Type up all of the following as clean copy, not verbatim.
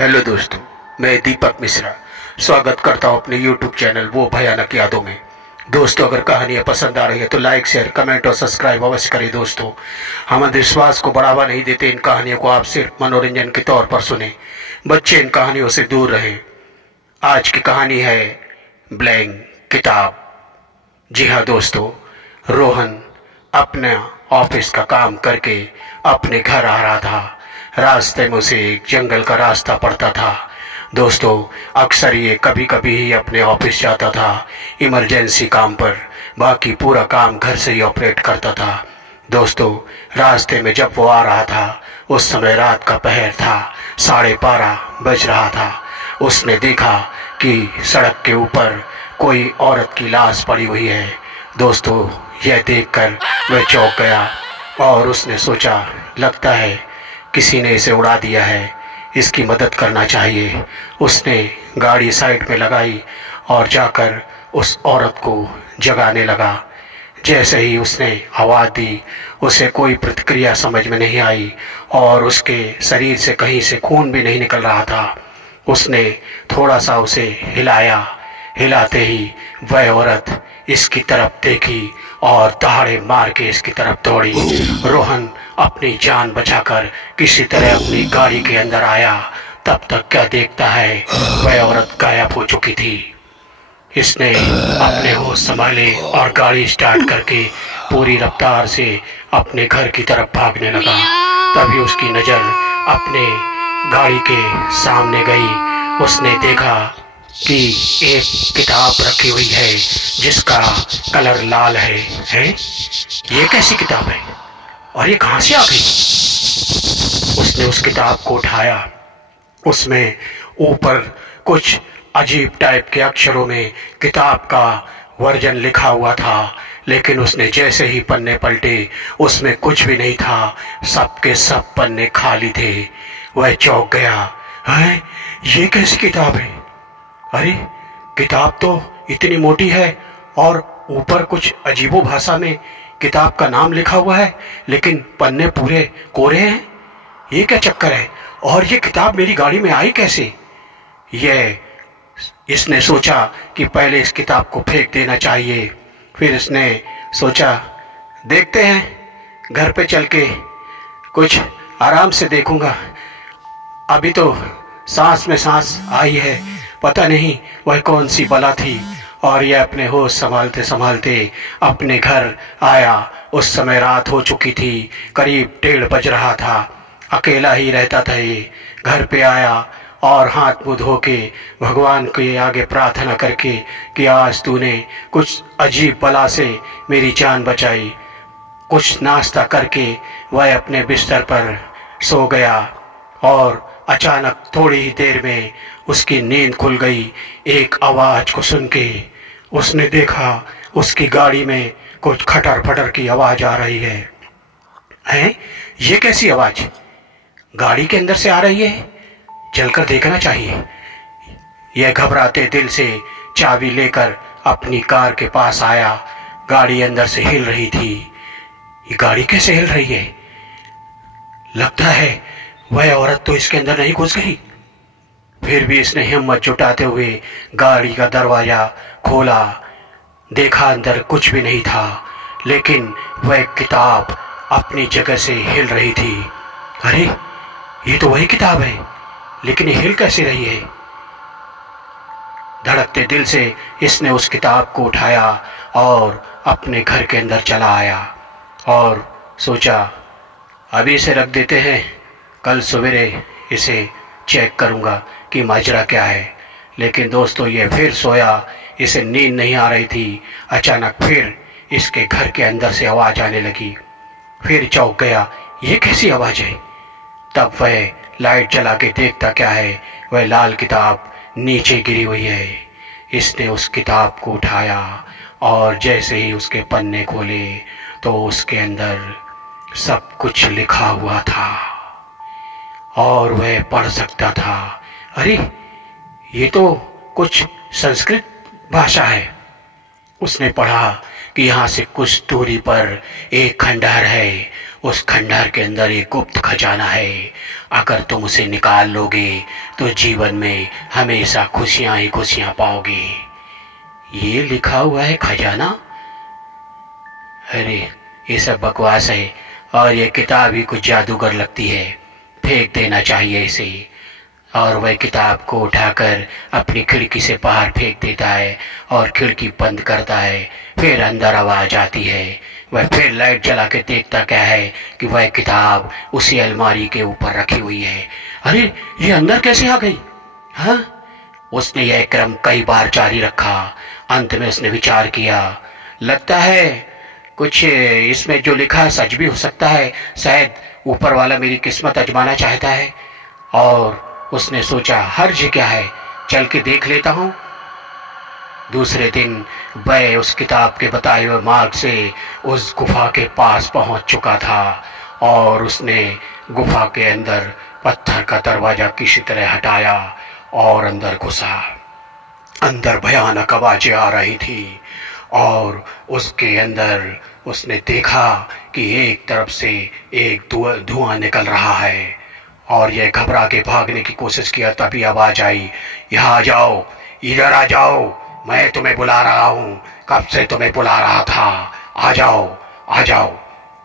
Hello दोस्तों, मैं दीपक मिश्रा स्वागत करता हूं अपने YouTube चैनल वो भयानक यादों में। दोस्तों, अगर कहानियां पसंद आ रही है तो लाइक, शेयर, कमेंट और सब्सक्राइब अवश्य करें। दोस्तों, हम अंधविश्वास को बढ़ावा नहीं देते। इन कहानियों को आप सिर्फ मनोरंजन के तौर पर सुने। बच्चे इन कहानियों से दूर रहें। आज की कहानी है ब्लैंक किताब। जी हाँ दोस्तों, रोहन अपना ऑफिस का काम करके अपने घर आ रहा था। रास्ते में उसे एक जंगल का रास्ता पड़ता था। दोस्तों, अक्सर ये कभी कभी ही अपने ऑफिस जाता था इमरजेंसी काम पर। बाकी पूरा काम घर से ही ऑपरेट करता था। दोस्तों, रास्ते में जब वो आ रहा था उस समय रात का पहर था, 12:30 बज रहा था। उसने देखा कि सड़क के ऊपर कोई औरत की लाश पड़ी हुई है। दोस्तों, यह देखकर वह चौंक गया और उसने सोचा, लगता है किसी ने इसे उड़ा दिया है, इसकी मदद करना चाहिए। उसने गाड़ी साइड में लगाई और जाकर उस औरत को जगाने लगा। जैसे ही उसने आवाज दी, उसे कोई प्रतिक्रिया समझ में नहीं आई और उसके शरीर से कहीं से खून भी नहीं निकल रहा था। उसने थोड़ा सा उसे हिलाया। हिलाते ही वह औरत इसकी तरफ देखी और दहाड़े मार के इसकी तरफ दौड़ी। रोहन अपनी जान बचाकर किसी तरह अपनी गाड़ी के अंदर आया। तब तक क्या देखता है, वह औरत गायब हो चुकी थी। इसने अपने होश संभाले और गाड़ी स्टार्ट करके पूरी रफ्तार से अपने घर की तरफ भागने लगा। तभी उसकी नजर अपने गाड़ी के सामने गई। उसने देखा कि एक किताब रखी हुई है जिसका कलर लाल है। ये कैसी किताब है और ये कहां से आ गई? उसने उस किताब को उठाया। उसमें ऊपर कुछ अजीब टाइप के अक्षरों में किताब का वर्जन लिखा हुआ था, लेकिन उसने जैसे ही पन्ने पलटे उसमें कुछ भी नहीं था। सब के सब पन्ने खाली थे। वह चौंक गया। है, ये कैसी किताब है? अरे, किताब तो इतनी मोटी है और ऊपर कुछ अजीबो भाषा में किताब का नाम लिखा हुआ है, लेकिन पन्ने पूरे कोरे हैं। ये क्या चक्कर है और ये किताब मेरी गाड़ी में आई कैसे? इसने सोचा कि पहले इस किताब को फेंक देना चाहिए। फिर इसने सोचा, देखते हैं, घर पे चल के कुछ आराम से देखूंगा। अभी तो सांस में सांस आई है, पता नहीं वह कौन सी बला थी। और यह अपने होश संभालते संभालते अपने घर आया। उस समय रात हो चुकी थी, करीब 1:30 बज रहा था। अकेला ही रहता था ये। घर पे आया और हाथ मुंह धो के भगवान के आगे प्रार्थना करके कि आज तूने कुछ अजीब बला से मेरी जान बचाई। कुछ नाश्ता करके वह अपने बिस्तर पर सो गया और अचानक थोड़ी ही देर में उसकी नींद खुल गई। एक आवाज को सुन के उसने देखा उसकी गाड़ी में कुछ खटर फटर की आवाज आ रही है। हैं? ये कैसी आवाज गाड़ी के अंदर से आ रही है? चलकर देखना चाहिए। यह घबराते दिल से चाबी लेकर अपनी कार के पास आया। गाड़ी अंदर से हिल रही थी। ये गाड़ी कैसे हिल रही है? लगता है वह औरत तो इसके अंदर नहीं घुस गई। फिर भी इसने हिम्मत जुटाते हुए गाड़ी का दरवाजा खोला। देखा अंदर कुछ भी नहीं था, लेकिन वह किताब अपनी जगह से हिल रही थी। अरे, ये तो वही किताब है, लेकिन ये हिल कैसे रही है? धड़कते दिल से इसने उस किताब को उठाया और अपने घर के अंदर चला आया और सोचा, अभी इसे रख देते हैं, कल सवेरे इसे चेक करूंगा कि माजरा क्या है। लेकिन दोस्तों, ये फिर सोया। इसे नींद नहीं आ रही थी। अचानक फिर इसके घर के अंदर से आवाज आने लगी। फिर चौंक गया, ये कैसी आवाज है? तब वह लाइट जला के देखता क्या है, वह लाल किताब नीचे गिरी हुई है। इसने उस किताब को उठाया और जैसे ही उसके पन्ने खोले तो उसके अंदर सब कुछ लिखा हुआ था और वह पढ़ सकता था। अरे, ये तो कुछ संस्कृत भाषा है। उसने पढ़ा कि यहाँ से कुछ दूरी पर एक खंडहर है। उस खंडहर के अंदर एक गुप्त खजाना है। अगर तुम उसे निकाल लोगे तो जीवन में हमेशा खुशियां ही खुशियां पाओगे। ये लिखा हुआ है खजाना। अरे ये सब बकवास है और ये किताब ही कुछ जादूगर लगती है। फेंक देना चाहिए इसे। और वह किताब को उठाकर अपनी खिड़की से बाहर फेंक देता है और खिड़की बंद करता है। फिर अंदर आवाज आती है। वह फिर लाइट जला के देखता क्या है कि वह किताब उसी अलमारी के ऊपर रखी हुई है। अरे ये अंदर कैसे आ गई? हाँ, उसने यह क्रम कई बार जारी रखा। अंत में उसने विचार किया, लगता है कुछ इसमें जो लिखा है सच भी हो सकता है। शायद ऊपर वाला मेरी किस्मत आजमाना चाहता है। और उसने सोचा हर्ज क्या है, चल के देख लेता हूं। दूसरे दिन वह उस किताब के बताए हुए मार्ग से उस गुफा के पास पहुंच चुका था और उसने गुफा के अंदर पत्थर का दरवाजा किसी तरह हटाया और अंदर घुसा। अंदर भयानक आवाजें आ रही थी और उसके अंदर उसने देखा कि एक तरफ से एक धुआं निकल रहा है और यह घबरा के भागने की कोशिश किया। तभी आवाज आई, यहाँ आ जाओ, इधर आ जाओ, मैं तुम्हें बुला रहा हूं, कब से तुम्हें बुला रहा था, आ जाओ आ जाओ।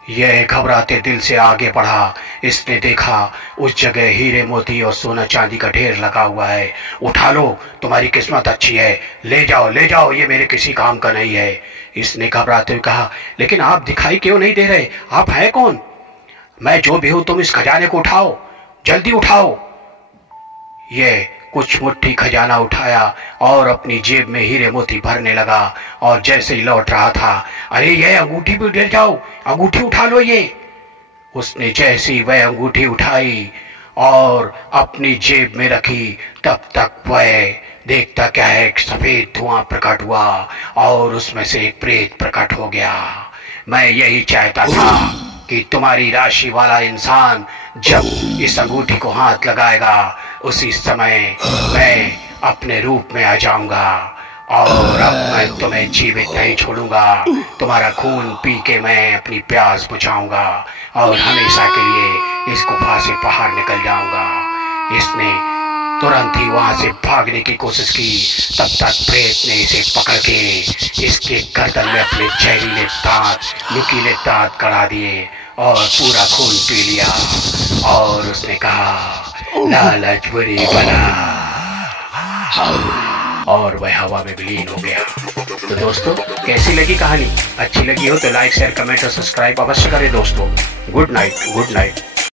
यह घबराते दिल से आगे बढ़ा। इसने देखा उस जगह हीरे मोती और सोना चांदी का ढेर लगा हुआ है। उठा लो, तुम्हारी किस्मत अच्छी है, ले जाओ, ये मेरे किसी काम का नहीं है। इसने घबराते हुए कहा, लेकिन आप दिखाई क्यों नहीं दे रहे? आप हैं कौन? मैं जो भी हूं, तुम इस खजाने को उठाओ, जल्दी उठाओ। ये कुछ मुट्ठी खजाना उठाया और अपनी जेब में हीरे मोती भरने लगा और जैसे ही लौट रहा था, अरे ये अंगूठी भी ले जाओ, अंगूठी उठा लो ये। उसने जैसे ही वह अंगूठी उठाई और अपनी जेब में रखी, तब तक वह देखता क्या है, एक सफेद धुआं प्रकट हुआ और उसमें से एक प्रेत प्रकट हो गया। मैं यही चाहता था कि तुम्हारी राशि वाला इंसान जब इस अंगूठी को हाथ लगाएगा उसी समय मैं अपने रूप में आ जाऊंगा और अब मैं तुम्हें जीवित नहीं छोड़ूंगा। तुम्हारा खून पी के मैं अपनी प्यास बुझाऊंगा और हमेशा के लिए इस गुफा से बाहर निकल जाऊंगा। इसने तुरंत ही वहां से भागने की कोशिश की। तब तक प्रेत ने इसे पकड़ के इसके गर्दन में अपने जहरीले दांत, नुकीले दांत गड़ा दिए और पूरा खून पी लिया। और उसने कहा, लालच बुरी बला, और वह हवा में विलीन हो गया। तो दोस्तों, कैसी लगी कहानी? अच्छी लगी हो तो लाइक, शेयर, कमेंट और सब्सक्राइब अवश्य करें दोस्तों। Good night, good night.